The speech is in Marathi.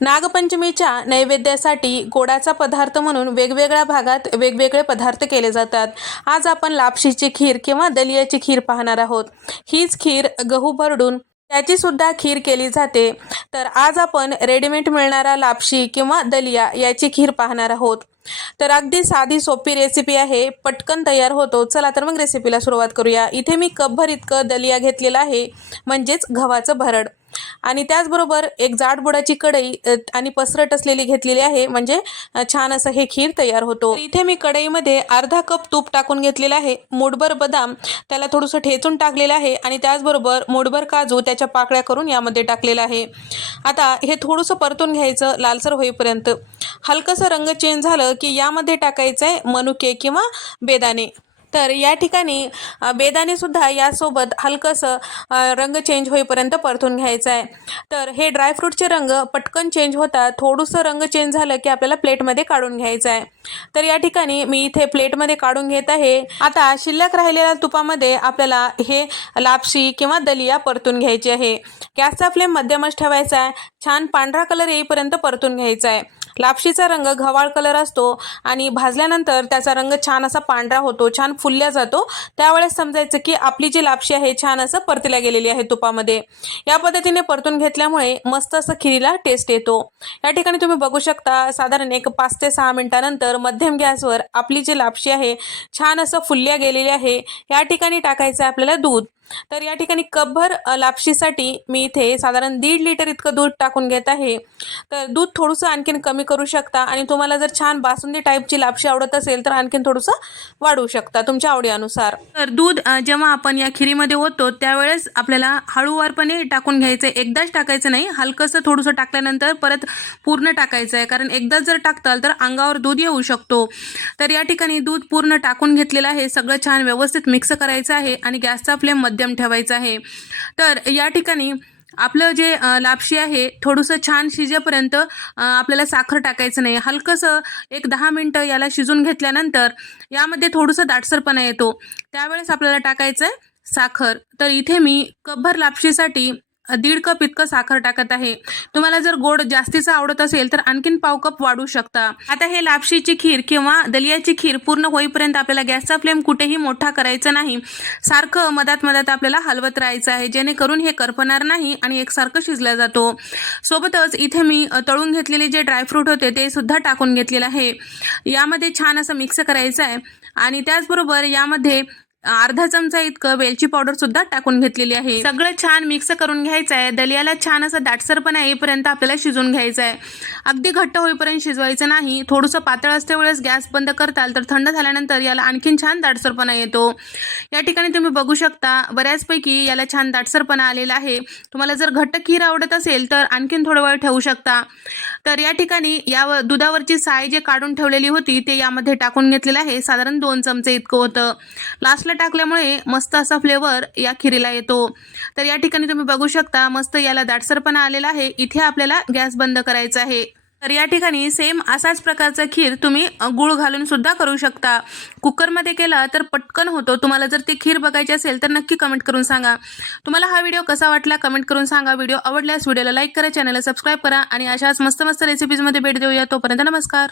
नागपंचमीच्या नैवेद्यासाठी गोडाचा पदार्थ म्हणून वेगवेगळ्या भागात वेगवेगळे पदार्थ केले जातात. आज आपण लापशीची खीर किंवा दलियाची खीर पाहणार आहोत. हीच खीर गहू भरडून त्याची सुद्धा खीर केली जाते. तर आज आपण रेडीमेड मिळणारा लापशी किंवा दलिया याची खीर पाहणार आहोत. तर अगदी साधी सोपी रेसिपी आहे. पटकन तयार होतो. चला तर मग रेसिपीला सुरुवात करूया. इथे मी कपभर इतकं दलिया घेतलेला आहे. म्हणजेच गव्हाचं भरड. आणि त्याचबरोबर एक जाडबुडाची कढई आणि पसरट असलेली घेतलेली आहे. म्हणजे छान असं हे खीर तयार होतो. इथे मी कढईमध्ये अर्धा कप तूप टाकून घेतलेलं आहे. मुठभर बदाम त्याला थोडंसं ठेचून टाकलेलं आहे आणि त्याचबरोबर मुठभर काजू त्याच्या पाकळ्या करून यामध्ये टाकलेलं आहे. आता हे थोडंसं परतून घ्यायचं लालसर होईपर्यंत. हलकंसं रंग चेंज झालं की यामध्ये टाकायचं आहे मनुके किंवा बेदाणे. तर या ठिकाणी बेदाने बेदाणेसुद्धा यासोबत हलकंसं रंग चेंज होईपर्यंत परतून घ्यायचं आहे. तर हे ड्रायफ्रूटचे रंग पटकन चेंज होतात थोडंसं रंग चेंज झालं की आपल्याला प्लेटमध्ये काढून घ्यायचं आहे. तर या ठिकाणी मी इथे प्लेटमध्ये काढून घेत आहे. आता शिल्लक राहिलेल्या तुपामध्ये आपल्याला हे लापशी किंवा दलिया परतून घ्यायची आहे. गॅसचा फ्लेम मध्यमच ठेवायचा आहे. छान पांढरा कलर येईपर्यंत परतून घ्यायचा आहे. लापशीचा रंग घवाळ कलर असतो आणि भाजल्यानंतर त्याचा रंग छान असा पांढरा होतो छान फुलल्या जातो. त्यावेळेस समजायचं की आपली जी लापशी आहे छान असं परतल्या गेलेली आहे तुपामध्ये. या पद्धतीने परतून घेतल्यामुळे मस्त असं खिरीला टेस्ट येतो. या ठिकाणी तुम्ही बघू शकता साधारण एक पाच ते सहा मिनिटानंतर मध्यम गॅसवर आपली जी लापशी आहे छान असं फुलल्या गेलेली आहे. या ठिकाणी टाकायचं आपल्याला दूध. तर या ठिकाणी कपभर लापशीसाठी मी इथे साधारण दीड लिटर इतकं दूध टाकून घेत आहे. तर दूध थोडंसं आणखीन कमी करू शकता आणि तुम्हाला जर छान बासुंदी टाईपची लापशी आवडत असेल तर आणखीन थोडंसं वाढवू शकता तुमच्या आवडीनुसार. तर दूध जेव्हा आपण या खिरीमध्ये होतो त्यावेळेस आपल्याला हळूवारपणे टाकून घ्यायचं आहे एकदाच टाकायचं नाही हलकंसं थोडंसं टाकल्यानंतर परत पूर्ण टाकायचं आहे कारण एकदाच जर टाकताल तर अंगावर दूध येऊ शकतो. तर या ठिकाणी दूध पूर्ण टाकून घेतलेलं आहे. सगळं छान व्यवस्थित मिक्स करायचं आहे आणि गॅसचा फ्लेम मध्यम ठेवायचा आहे. तर या ठिकाणी आपलं जे लापशी आहे थोडंसं छान शिजेपर्यंत आपल्याला साखर टाकायचं नाही. हलकंसं एक दहा मिनटं याला शिजून घेतल्यानंतर यामध्ये थोडंसं दाटसरपणा येतो. त्यावेळेस आपल्याला टाकायचं आहे साखर. तर इथे मी कपभर लापशीसाठी दीड कप इतकं साखर टाकत आहे. तुम्हाला जर गोड जास्तीचं आवडत असेल तर आणखीन पाव कप वाढू शकता. आता हे लापशीची खीर किंवा दलियाची खीर पूर्ण होईपर्यंत आपल्याला गॅसचा फ्लेम कुठेही मोठा करायचा नाही. सारखं मधात मधात आपल्याला हलवत राहायचं आहे. जेणेकरून हे करपणार नाही आणि एकसारखं शिजला जातो. सोबतच इथे मी तळून घेतलेले जे ड्रायफ्रूट होते ते सुद्धा टाकून घेतलेलं आहे. यामध्ये छान असं मिक्स करायचं आहे. आणि त्याचबरोबर यामध्ये अर्धा चमचा इतकं वेलची पावडर सुद्धा टाकून घेतलेली आहे. सगळं छान मिक्स करून घ्यायचं आहे दलियाला छान असं दाटसरपणा येईपर्यंत आपल्याला शिजून घ्यायचं आहे अगदी घट्ट होईपर्यंत शिजवायचं नाही. थोडंसं पातळ असते वेळेस गॅस बंद करताल तर थंड झाल्यानंतर याला आणखीन छान दाटसरपणा येतो. या ठिकाणी तुम्ही बघू शकता बऱ्याचपैकी याला छान दाटसरपणा आलेला आहे. तुम्हाला जर घट्ट खीर आवडत असेल तर आणखीन थोडं वेळ ठेवू शकता. तर या ठिकाणी या दुधावरची साय जे काढून ठेवलेली होती ते यामध्ये टाकून घेतलेलं आहे. साधारण दोन चमचे इतकं होतं. लास्टला टाकल्यामुळे मस्त असा फ्लेवर या खिरीला येतो. तर या ठिकाणी तुम्ही बघू शकता मस्त याला दाटसरपणा आलेला आहे. इथे आपल्याला गॅस बंद करायचा आहे. तर या ठिकाणी सेम असाच प्रकारचा खीर तुम्ही गुळ घालून सुद्धा करू शकता. कुकरमध्ये केला तर पटकन होतो. तुम्हाला जर ती खीर बघायची असेल तर नक्की कमेंट करून सांगा. तुम्हाला हा व्हिडिओ कसा वाटला कमेंट करून सांगा. व्हिडिओ आवडल्यास व्हिडिओला लाईक करा चॅनलला सबस्क्राईब करा आणि अशाच मस्त मस्त रेसिपीजमध्ये भेट देऊया. तोपर्यंत नमस्कार.